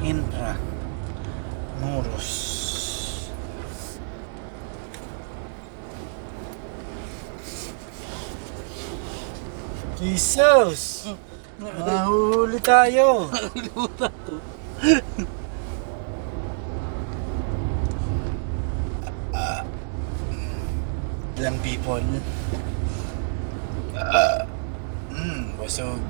Intra Muros. Jesus! Mahuhuli tayo. Nakalimutan ko. Ilang people. Busog.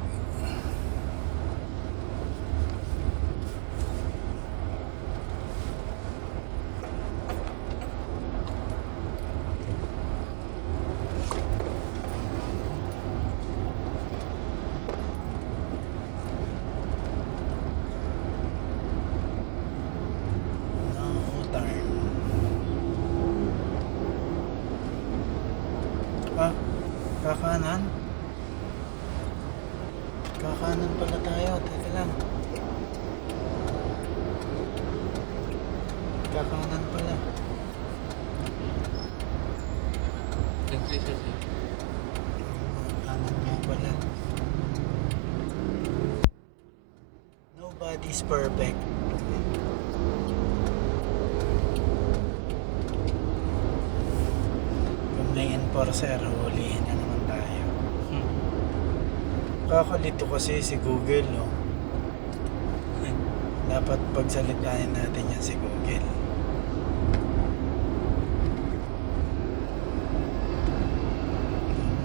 Kakanan? Kakanan pala tayo. Teka lang. Kakanan pala. Kanan nga pala. Nobody's perfect. Kung may enforcer, hulihin na naman tayo. Kakalito kasi si Google, no? Dapat pagsalitain natin yan si Google.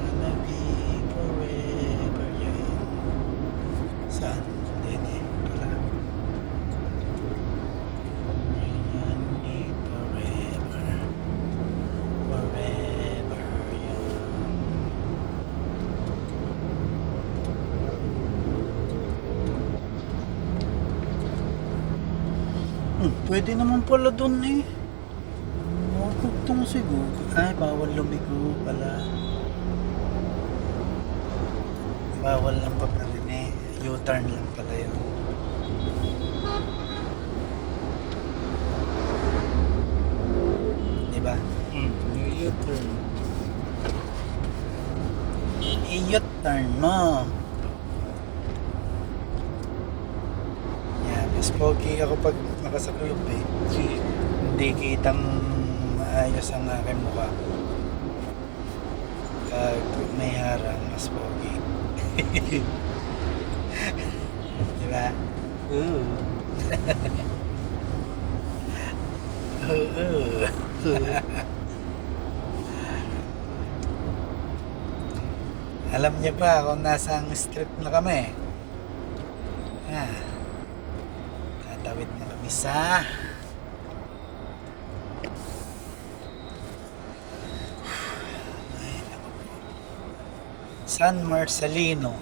Gonna be forever young. Saan? Hindi. Wala. Gonna be forever. Forever young. Pwede naman pala dun eh. Tungtong si Google. Ay, bawal lumigo pala. Bawal lang pa pala eh. U-turn lang pala yun. Diba? U-turn. I-U-turn mo. Yan, mas pogi ako pag nakasaklup eh. Hindi kitang maayos ang aking mukha. Pag may harang, mas pogi. Diba? Oo. Oo. Alam niyo ba kung nasang strip na kami? Tatawid na kami sa San Marcelino.